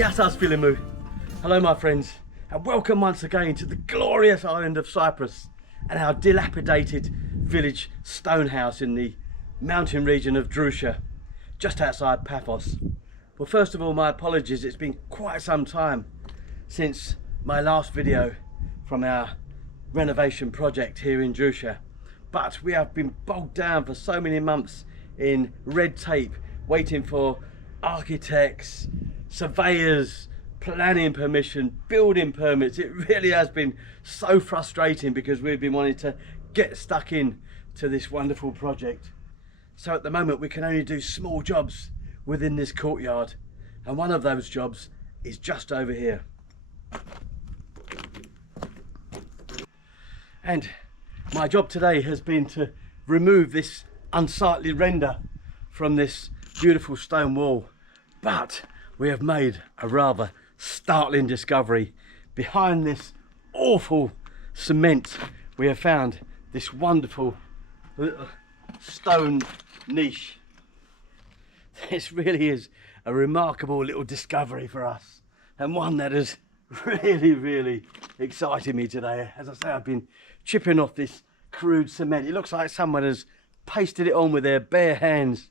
Yatas Filimu. Hello my friends, and welcome once again to the glorious island of Cyprus and our dilapidated village stone house in the mountain region of Drusha, just outside Paphos. Well, first of all, my apologies, it's been quite some time since my last video from our renovation project here in Drusha, but we have been bogged down for so many months in red tape, waiting for architects, surveyors, planning permission, building permits. It really has been so frustrating because we've been wanting to get stuck in to this wonderful project. So at the moment we can only do small jobs within this courtyard, and one of those jobs is just over here. And my job today has been to remove this unsightly render from this beautiful stone wall, but we have made a rather startling discovery. Behind this awful cement we have found this wonderful little stone niche. This really is a remarkable little discovery for us, and one that has really excited me today. As I say, I've been chipping off this crude cement. It looks like someone has pasted it on with their bare hands,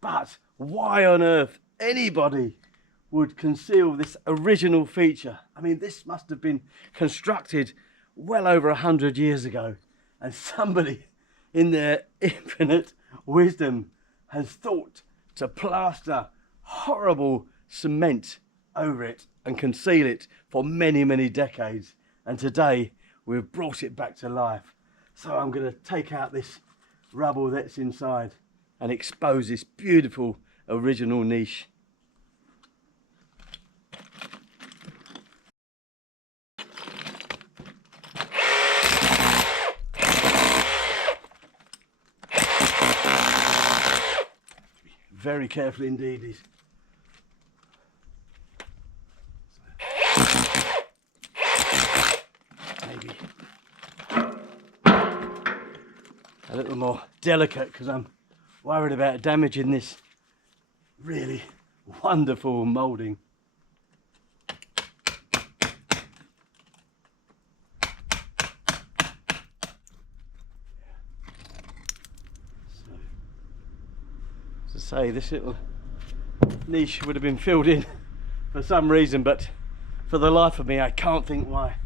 but why on earth anybody would conceal this original feature? I mean, this must have been constructed well over 100 years ago, and somebody in their infinite wisdom has thought to plaster horrible cement over it and conceal it for many decades, and today we've brought it back to life. So I'm going to take out this rubble that's inside and expose this beautiful original niche. Very careful indeed. Maybe a little more delicate because I'm worried about damaging this really wonderful moulding. Say this little niche would have been filled in for some reason, but for the life of me I can't think why.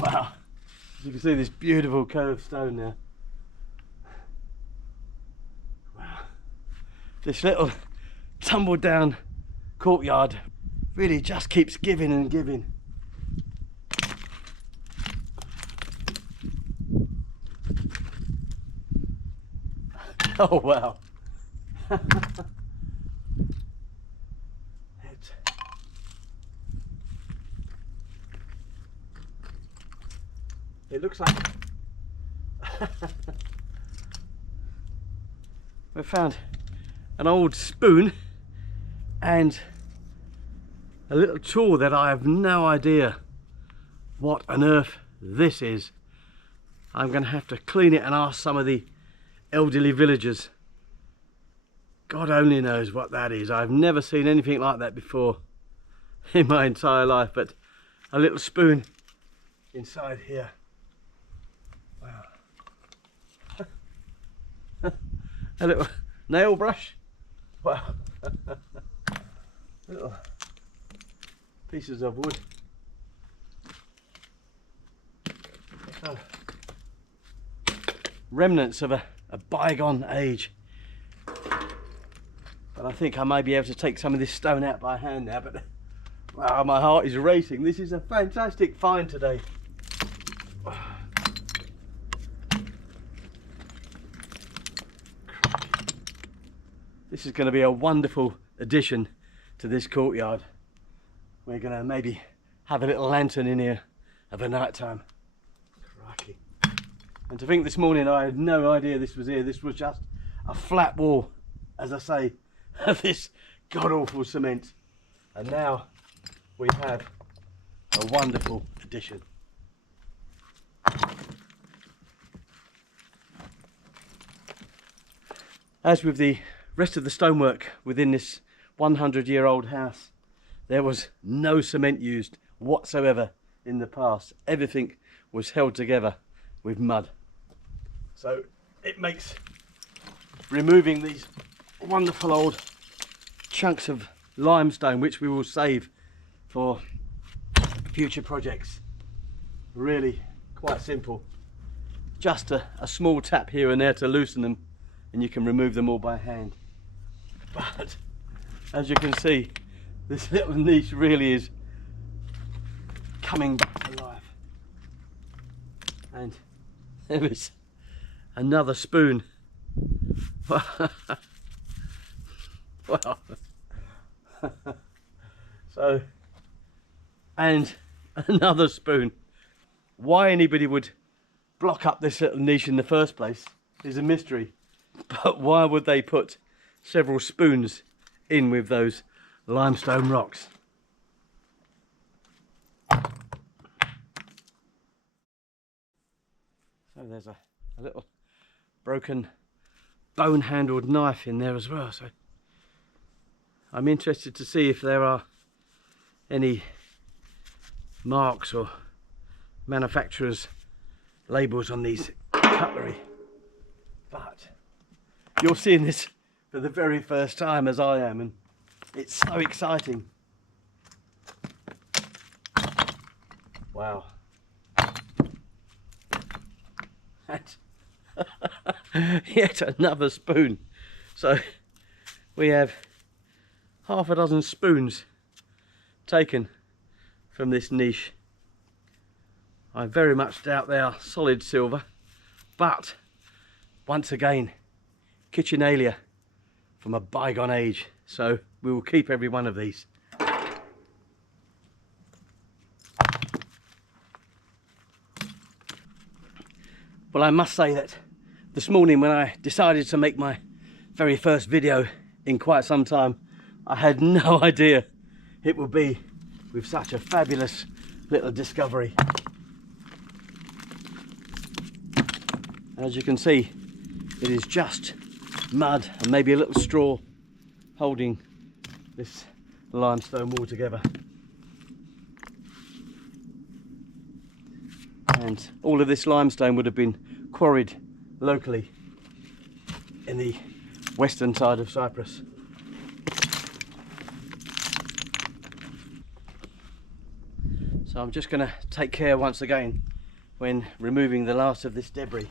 Wow, as you can see, this beautiful curved stone there. This little tumbled down courtyard really just keeps giving and giving. Oh wow. It looks like we found an old spoon and a little tool that I have no idea what on earth this is. I'm going to have to clean it and ask some of the elderly villagers. God only knows what that is. I've never seen anything like that before in my entire life, but a little spoon inside here. Wow. A little nail brush. Wow. Little pieces of wood. Oh. Remnants of a bygone age. But I think I may be able to take some of this stone out by hand now, but wow, my heart is racing. This is a fantastic find today. This is going to be a wonderful addition to this courtyard. We're going to maybe have a little lantern in here of a night time. Crikey. And to think this morning I had no idea this was here. This was just a flat wall, as I say, of this god-awful cement. And now we have a wonderful addition. As with the rest of the stonework within this 100-year-old house, there was no cement used whatsoever in the past. Everything was held together with mud. So it makes removing these wonderful old chunks of limestone, which we will save for future projects, really quite simple. Just a small tap here and there to loosen them, and you can remove them all by hand. But as you can see, this little niche really is coming back to life. And there is another spoon. Well, so, and another spoon. Why anybody would block up this little niche in the first place is a mystery. But why would they put several spoons in with those limestone rocks? So there's a little broken bone-handled knife in there as well. So I'm interested to see if there are any marks or manufacturer's labels on these cutlery. But you're seeing this for the very first time, as I am, and it's so exciting. Wow. Yet another spoon. So we have half a dozen spoons taken from this niche. I very much doubt they are solid silver, but once again, kitchenalia from a bygone age. So we will keep every one of these. Well, I must say that this morning when I decided to make my very first video in quite some time, I had no idea it would be with such a fabulous little discovery. And as you can see, it is just mud and maybe a little straw holding this limestone wall together. And all of this limestone would have been quarried locally in the western side of Cyprus. So I'm just going to take care once again when removing the last of this debris.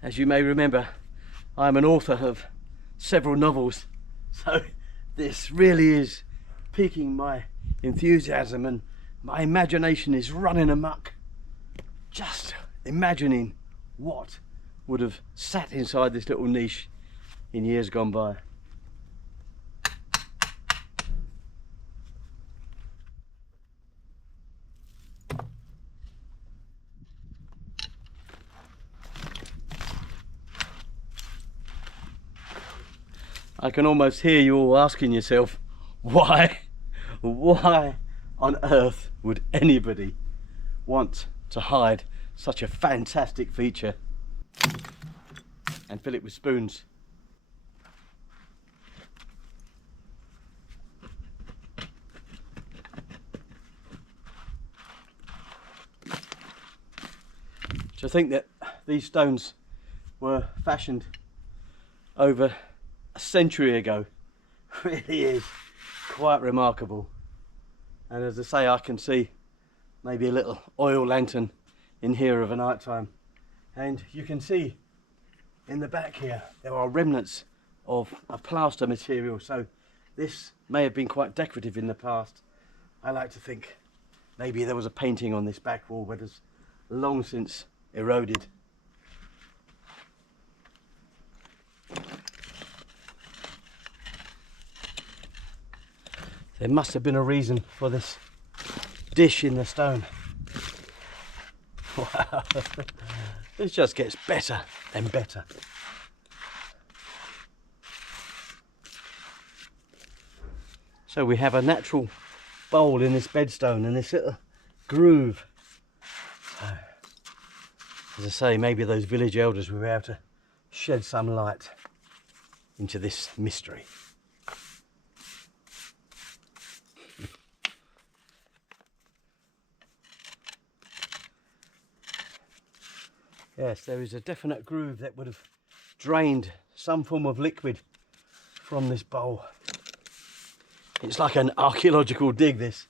As you may remember, I'm an author of several novels, so this really is piquing my enthusiasm and my imagination is running amok. Just imagining what would have sat inside this little niche in years gone by. I can almost hear you all asking yourself, why on earth would anybody want to hide such a fantastic feature and fill it with spoons? To think that these stones were fashioned over a century ago really is quite remarkable. And as I say, I can see maybe a little oil lantern in here of a night time, and you can see in the back here there are remnants of a plaster material, so this may have been quite decorative in the past. I like to think maybe there was a painting on this back wall, but it's long since eroded. There must have been a reason for this dish in the stone. Wow, this just gets better and better. So we have a natural bowl in this bedstone and this little groove. So, as I say, maybe those village elders will be able to shed some light into this mystery. Yes, there is a definite groove that would have drained some form of liquid from this bowl. It's like an archaeological dig, this.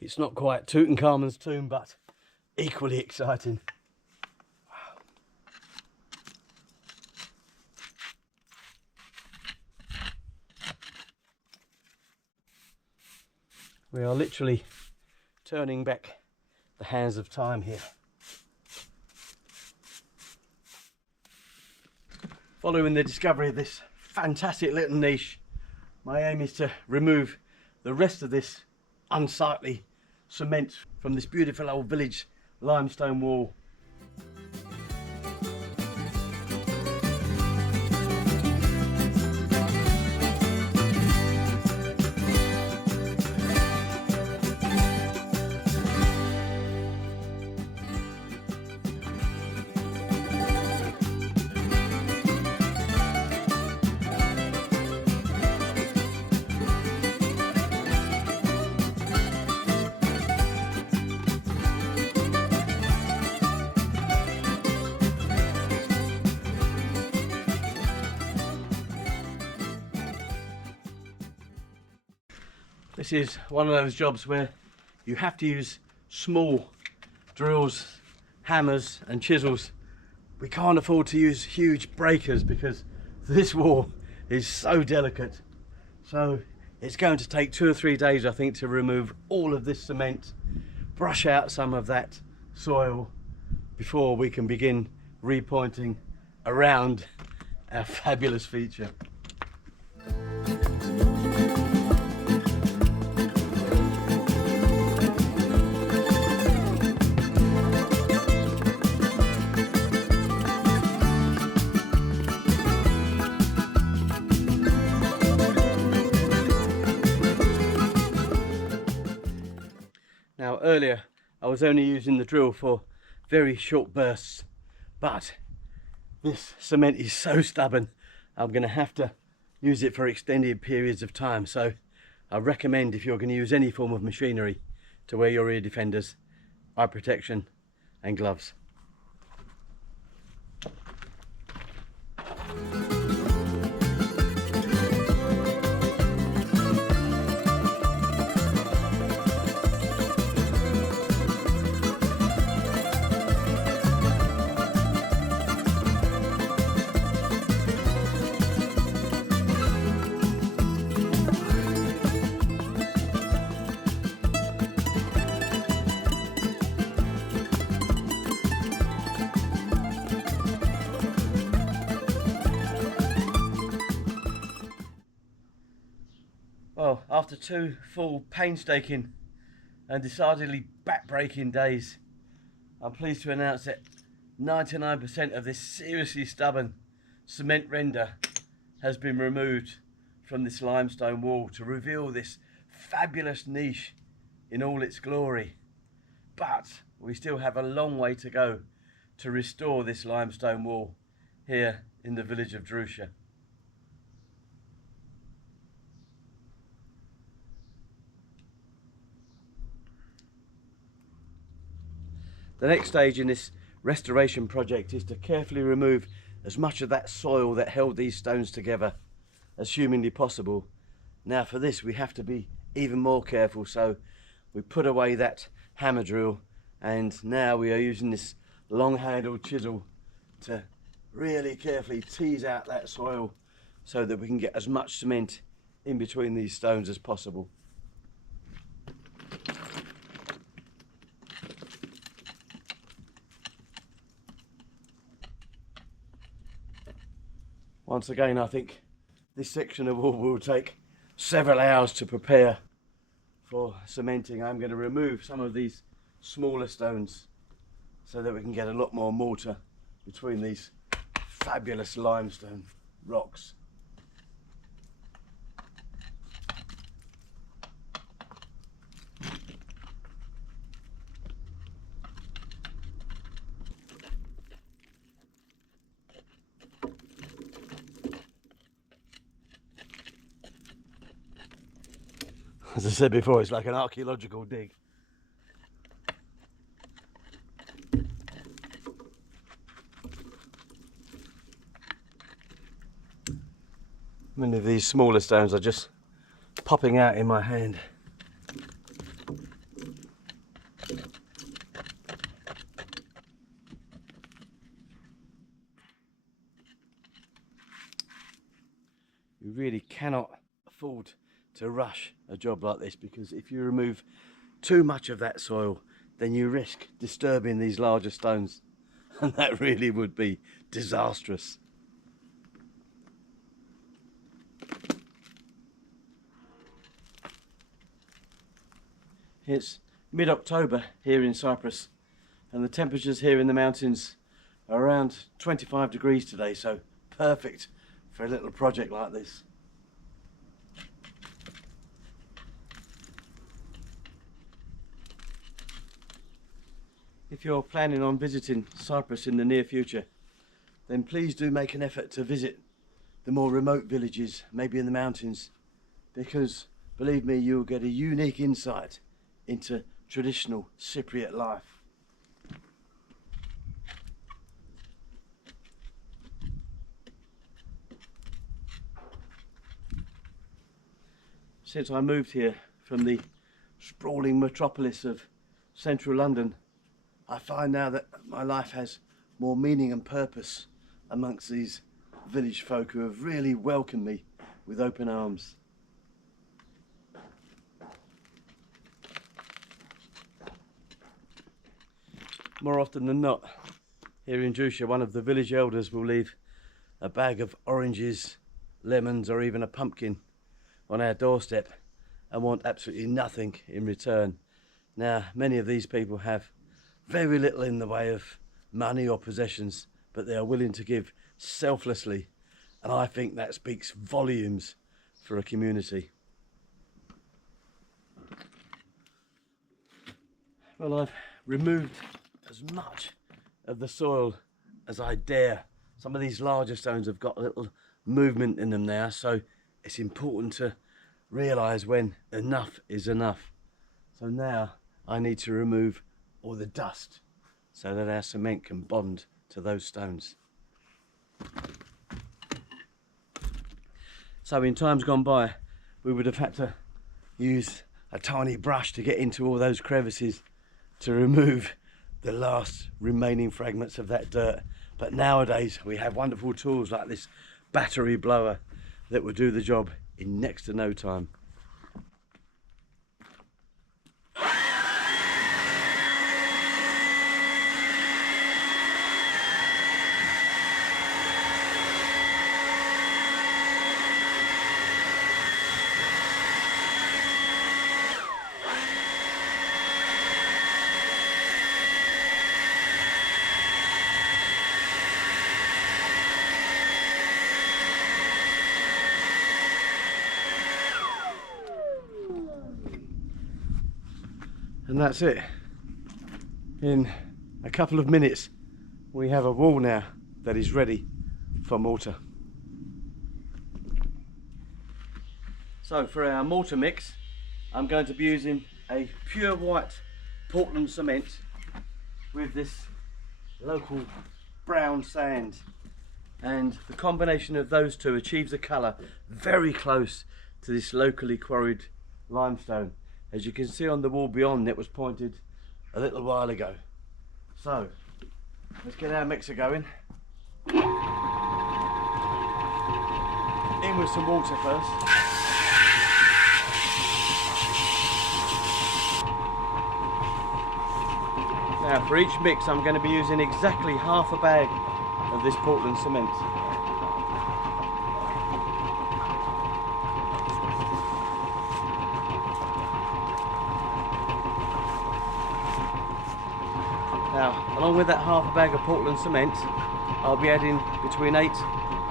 It's not quite Tutankhamun's tomb, but equally exciting. Wow. We are literally turning back the hands of time here. Following the discovery of this fantastic little niche, my aim is to remove the rest of this unsightly cement from this beautiful old village limestone wall. This is one of those jobs where you have to use small drills, hammers and chisels. We can't afford to use huge breakers because this wall is so delicate. So it's going to take 2 or 3 days, I think, to remove all of this cement, brush out some of that soil before we can begin repointing around our fabulous feature. Now earlier I was only using the drill for very short bursts, but this cement is so stubborn I'm going to have to use it for extended periods of time. So I recommend, if you're going to use any form of machinery, to wear your ear defenders, eye protection and gloves. Well, after 2 full painstaking and decidedly back-breaking days, I'm pleased to announce that 99% of this seriously stubborn cement render has been removed from this limestone wall to reveal this fabulous niche in all its glory. But we still have a long way to go to restore this limestone wall here in the village of Drusha. The next stage in this restoration project is to carefully remove as much of that soil that held these stones together as humanly possible. Now for this we have to be even more careful, so we put away that hammer drill and now we are using this long handled chisel to really carefully tease out that soil so that we can get as much cement in between these stones as possible. Once again, I think this section of wall will take several hours to prepare for cementing. I'm going to remove some of these smaller stones so that we can get a lot more mortar between these fabulous limestone rocks. As I said before, it's like an archaeological dig. Many of these smaller stones are just popping out in my hand. You really cannot afford to rush a job like this, because if you remove too much of that soil, then you risk disturbing these larger stones, and that really would be disastrous. It's mid-October here in Cyprus, and the temperatures here in the mountains are around 25 degrees today, so perfect for a little project like this. If you're planning on visiting Cyprus in the near future, then please do make an effort to visit the more remote villages, maybe in the mountains, because believe me, you'll get a unique insight into traditional Cypriot life. Since I moved here from the sprawling metropolis of central London, I find now that my life has more meaning and purpose amongst these village folk who have really welcomed me with open arms. More often than not, here in Jusha, one of the village elders will leave a bag of oranges, lemons, or even a pumpkin on our doorstep and want absolutely nothing in return. Now, many of these people have very little in the way of money or possessions, but they are willing to give selflessly, and I think that speaks volumes for a community. Well, I've removed as much of the soil as I dare. Some of these larger stones have got a little movement in them now, so it's important to realise when enough is enough. So now I need to remove all the dust so that our cement can bond to those stones. So in times gone by, we would have had to use a tiny brush to get into all those crevices to remove the last remaining fragments of that dirt. But nowadays we have wonderful tools like this battery blower that will do the job in next to no time. And that's it. In a couple of minutes we have a wall now that is ready for mortar. So for our mortar mix, I'm going to be using a pure white Portland cement with this local brown sand, and the combination of those two achieves a colour very close to this locally quarried limestone. As you can see on the wall beyond, it was pointed a little while ago. So let's get our mixer going. In with some water first. Now for each mix I'm going to be using exactly half a bag of this Portland cement. along with that half a bag of Portland cement, I'll be adding between 8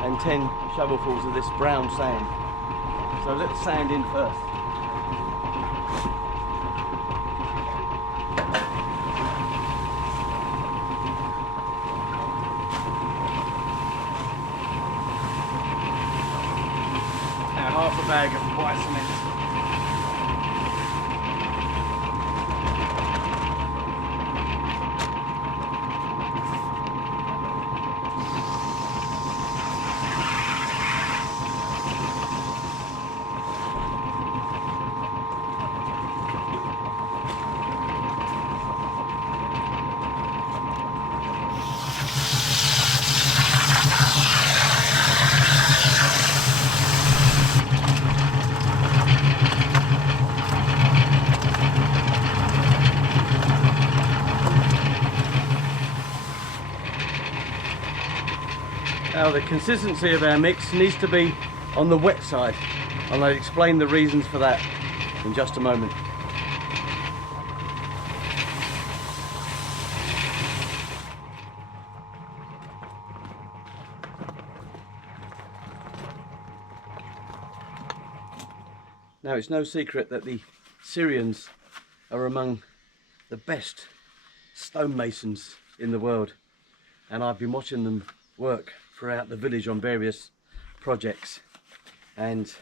and 10 shovelfuls of this brown sand. So let's sand in first. Now half a bag of white cement. Now the consistency of our mix needs to be on the wet side, and I'll explain the reasons for that in just a moment. Now it's no secret that the Syrians are among the best stonemasons in the world, and I've been watching them work throughout the village on various projects, and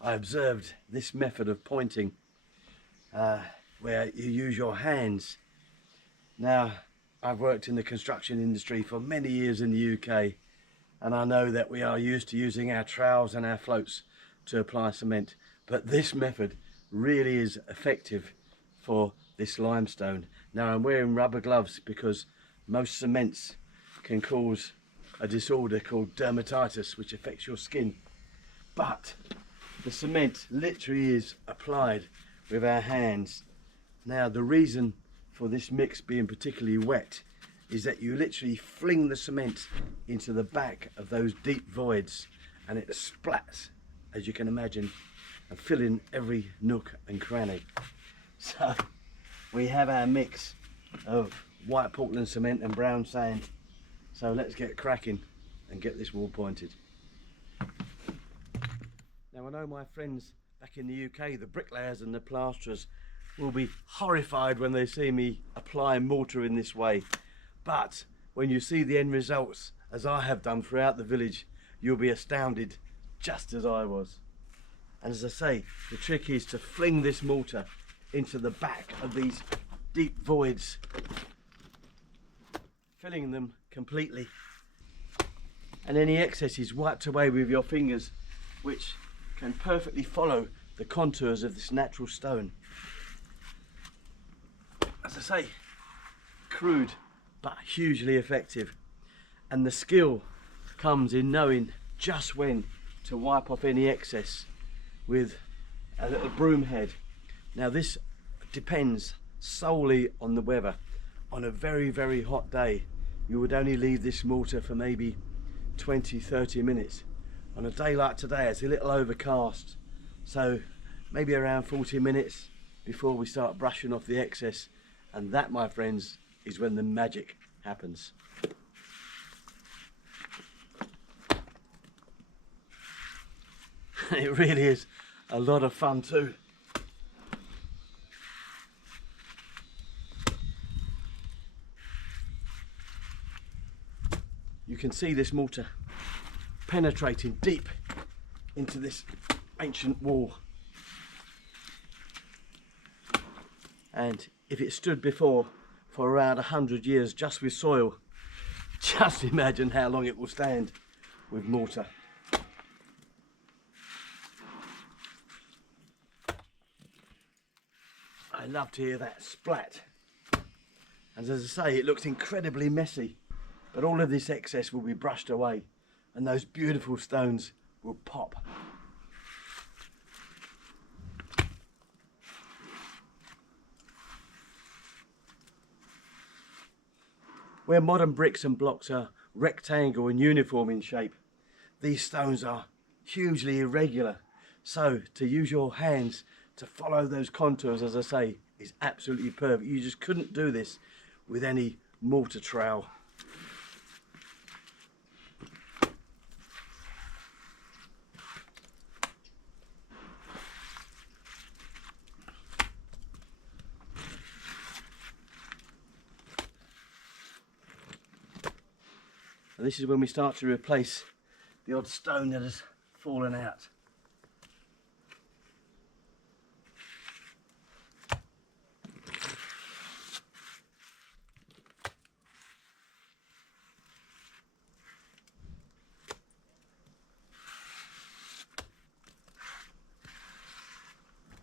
I observed this method of pointing where you use your hands. Now I've worked in the construction industry for many years in the UK, and I know that we are used to using our trowels and our floats to apply cement, but this method really is effective for this limestone. Now I'm wearing rubber gloves because most cements can cause a disorder called dermatitis, which affects your skin, but the cement literally is applied with our hands. Now the reason for this mix being particularly wet is that you literally fling the cement into the back of those deep voids, and it splats, as you can imagine, and fill in every nook and cranny. So we have our mix of white Portland cement and brown sand. So let's get cracking and get this wall pointed. Now I know my friends back in the UK, the bricklayers and the plasterers, will be horrified when they see me apply mortar in this way. But when you see the end results, as I have done throughout the village, you'll be astounded, just as I was. And as I say, the trick is to fling this mortar into the back of these deep voids, filling them completely, and any excess is wiped away with your fingers, which can perfectly follow the contours of this natural stone. As I say, crude but hugely effective, and the skill comes in knowing just when to wipe off any excess with a little broom head. Now this depends solely on the weather. On a very hot day, you would only leave this mortar for maybe 20-30 minutes. On a day like today, it's a little overcast, so maybe around 40 minutes before we start brushing off the excess, and that, my friends, is when the magic happens. It really is a lot of fun too. You can see this mortar penetrating deep into this ancient wall, and if it stood before for around 100 years just with soil, just imagine how long it will stand with mortar. I love to hear that splat, and as I say, it looks incredibly messy, but all of this excess will be brushed away and those beautiful stones will pop. Where modern bricks and blocks are rectangle and uniform in shape, these stones are hugely irregular. So to use your hands to follow those contours, as I say, is absolutely perfect. You just couldn't do this with any mortar trowel. And this is when we start to replace the odd stone that has fallen out.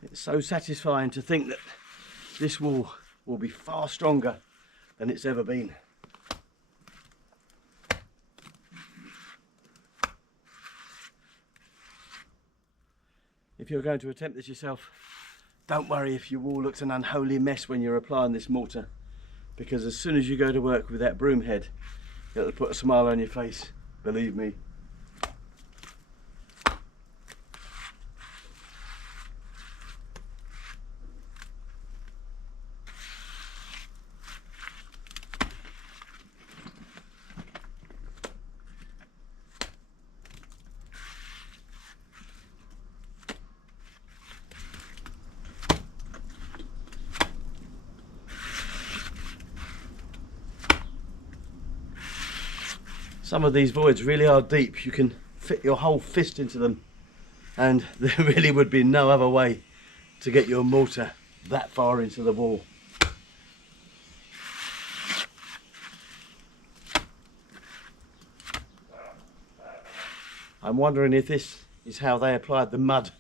It's so satisfying to think that this wall will be far stronger than it's ever been. If you're going to attempt this yourself, don't worry if your wall looks an unholy mess when you're applying this mortar, because as soon as you go to work with that broom head, it'll put a smile on your face, believe me. Some of these voids really are deep. You can fit your whole fist into them, and there really would be no other way to get your mortar that far into the wall. I'm wondering if this is how they applied the mud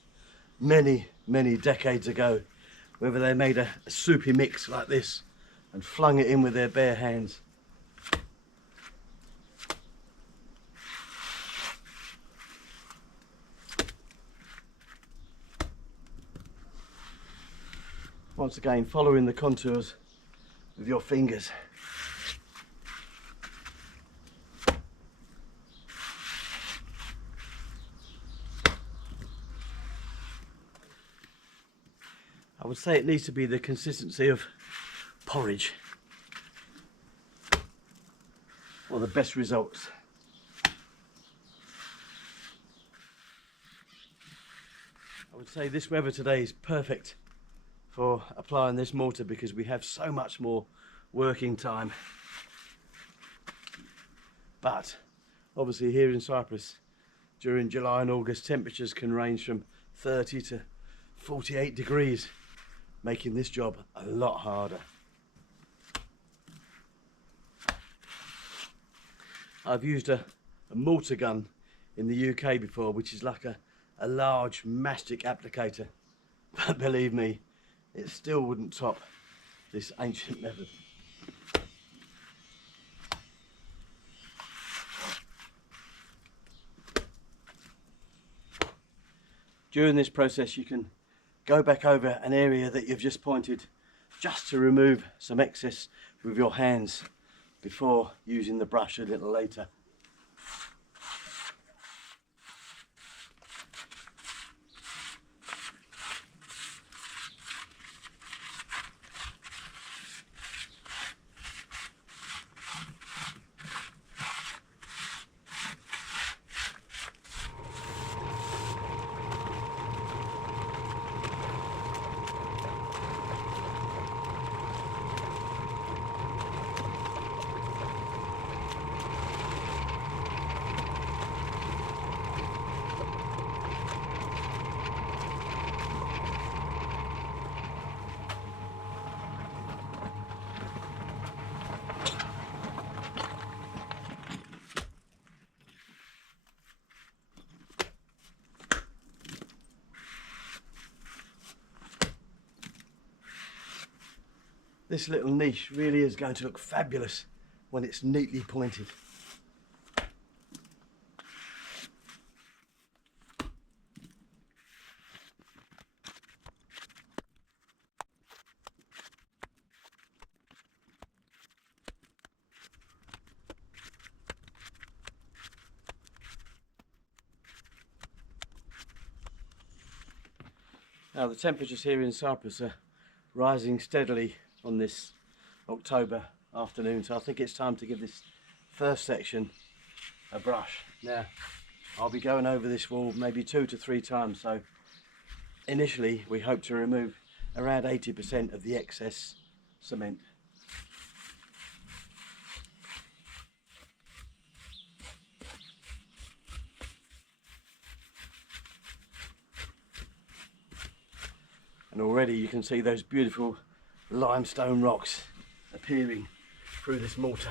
many decades ago, whether they made a soupy mix like this and flung it in with their bare hands. Once again, following the contours with your fingers. I would say it needs to be the consistency of porridge for the best results. I would say this weather today is perfect for applying this mortar because we have so much more working time. But obviously here in Cyprus during July and August temperatures can range from 30 to 48 degrees, making this job a lot harder. I've used a mortar gun in the UK before, which is like a large mastic applicator, but believe me, it still wouldn't top this ancient method. During this process you can go back over an area that you've just pointed just to remove some excess with your hands before using the brush a little later. This little niche really is going to look fabulous when it's neatly pointed. Now the temperatures here in Cyprus are rising steadily on this October afternoon, so I think it's time to give this first section a brush. Now, I'll be going over this wall maybe 2 to 3 times, so initially we hope to remove around 80% of the excess cement. And already you can see those beautiful limestone rocks appearing through this mortar.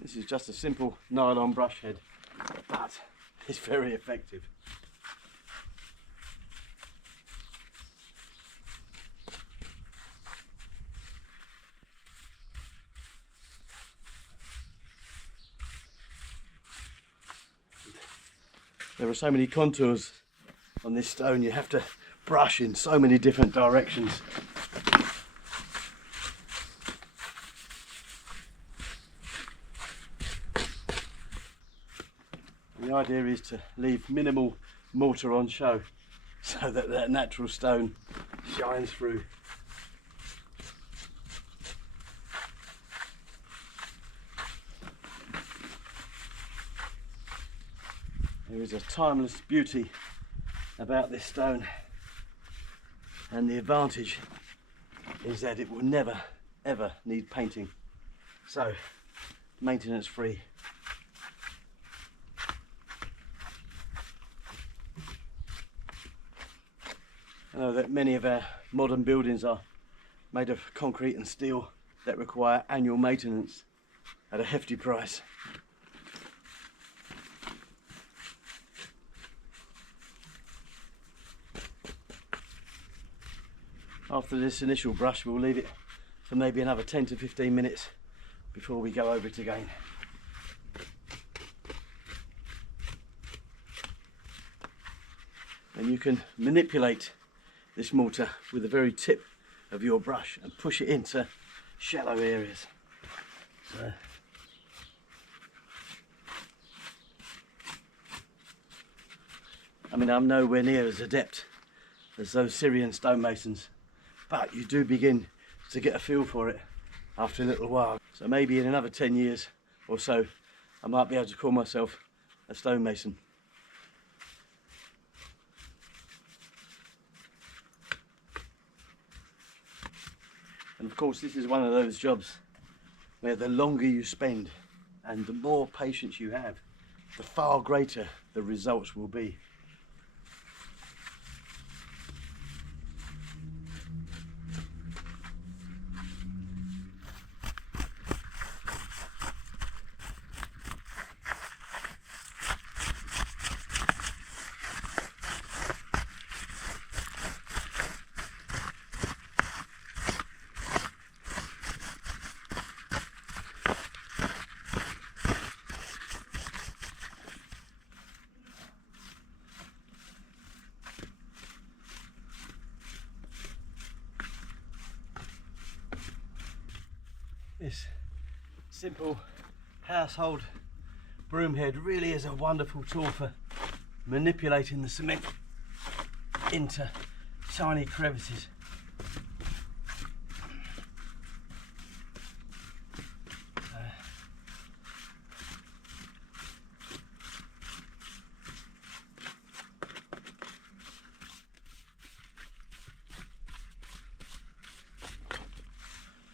This is just a simple nylon brush head, but it's very effective. There are so many contours on this stone, you have to brush in so many different directions. The idea is to leave minimal mortar on show so that that natural stone shines through. There is a timeless beauty about this stone, and the advantage is that it will never ever need painting, so maintenance free. I know that many of our modern buildings are made of concrete and steel that require annual maintenance at a hefty price. After this initial brush, we'll leave it for maybe another 10 to 15 minutes before we go over it again. And you can manipulate this mortar with the very tip of your brush and push it into shallow areas. So, I mean, I'm nowhere near as adept as those Syrian stonemasons, but you do begin to get a feel for it after a little while. So maybe in another 10 years or so, I might be able to call myself a stonemason. And of course, this is one of those jobs where the longer you spend and the more patience you have, the far greater the results will be. This simple household broom head really is a wonderful tool for manipulating the cement into tiny crevices.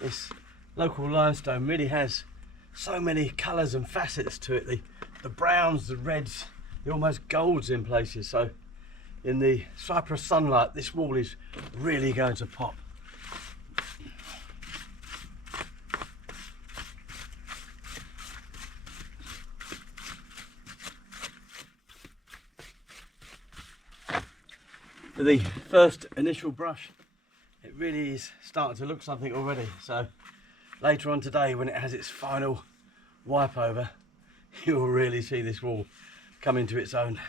This local limestone really has so many colours and facets to it. The browns, the reds, the almost golds in places. So in the Cyprus sunlight, this wall is really going to pop. For the first initial brush, it really is starting to look something already. So later on today, when it has its final wipe over, you'll really see this wall come into its own.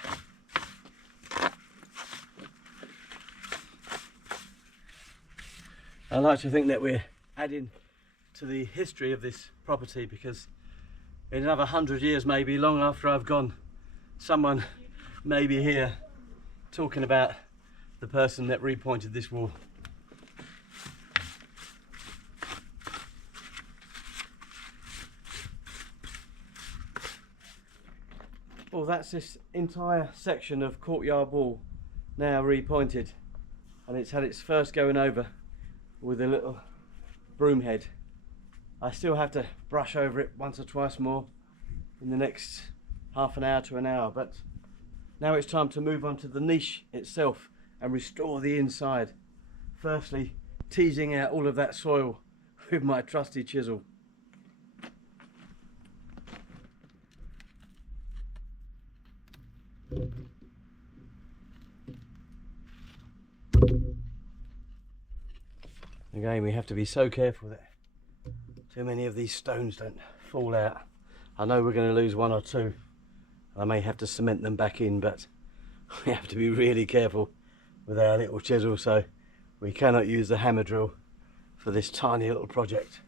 I like to think that we're adding to the history of this property, because in another 100 years, maybe long after I've gone, someone may be here talking about the person that repointed this wall. Well, that's this entire section of courtyard wall now repointed, and it's had its first going over with a little broom head. I still have to brush over it once or twice more in the next half an hour to an hour, but now it's time to move on to the niche itself and restore the inside. Firstly, teasing out all of that soil with my trusty chisel. Again, we have to be so careful that too many of these stones don't fall out. I know we're going to lose one or two. I may have to cement them back in, but we have to be really careful with our little chisel, so we cannot use the hammer drill for this tiny little project.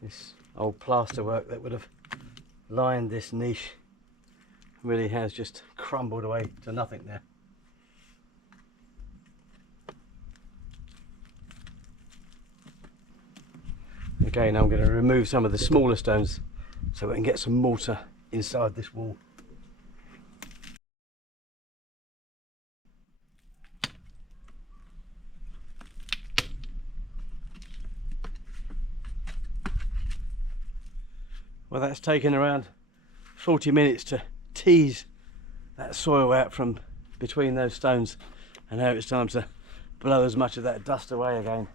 This old plasterwork that would have lined this niche really has just crumbled away to nothing there. Again, I'm going to remove some of the smaller stones so we can get some mortar inside this wall. Well, that's taken around 40 minutes to tease that soil out from between those stones, and now it's time to blow as much of that dust away again.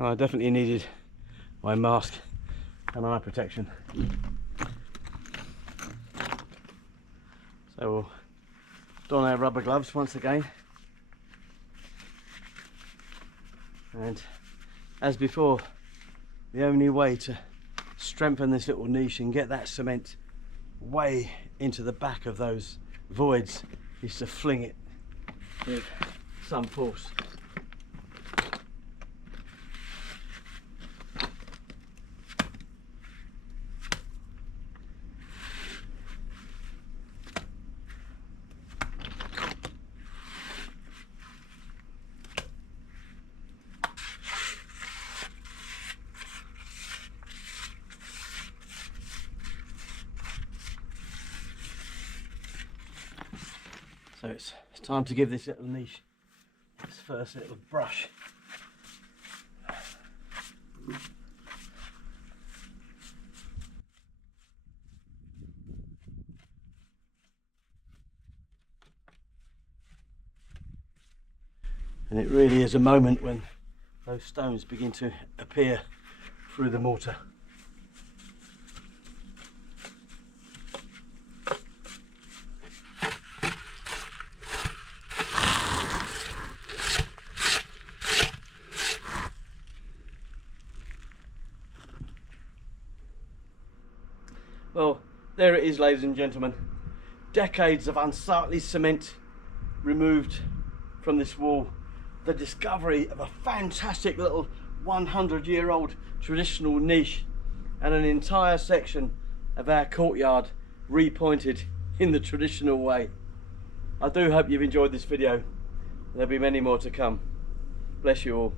I definitely needed my mask and eye protection. So we'll don our rubber gloves once again. And as before, the only way to strengthen this little niche and get that cement way into the back of those voids is to fling it with some force. So it's time to give this little niche its first little brush. And it really is a moment when those stones begin to appear through the mortar. Well, there it is, ladies and gentlemen. Decades of unsightly cement removed from this wall. The discovery of a fantastic little 100-year-old traditional niche and an entire section of our courtyard repointed in the traditional way. I do hope you've enjoyed this video. There'll be many more to come. Bless you all.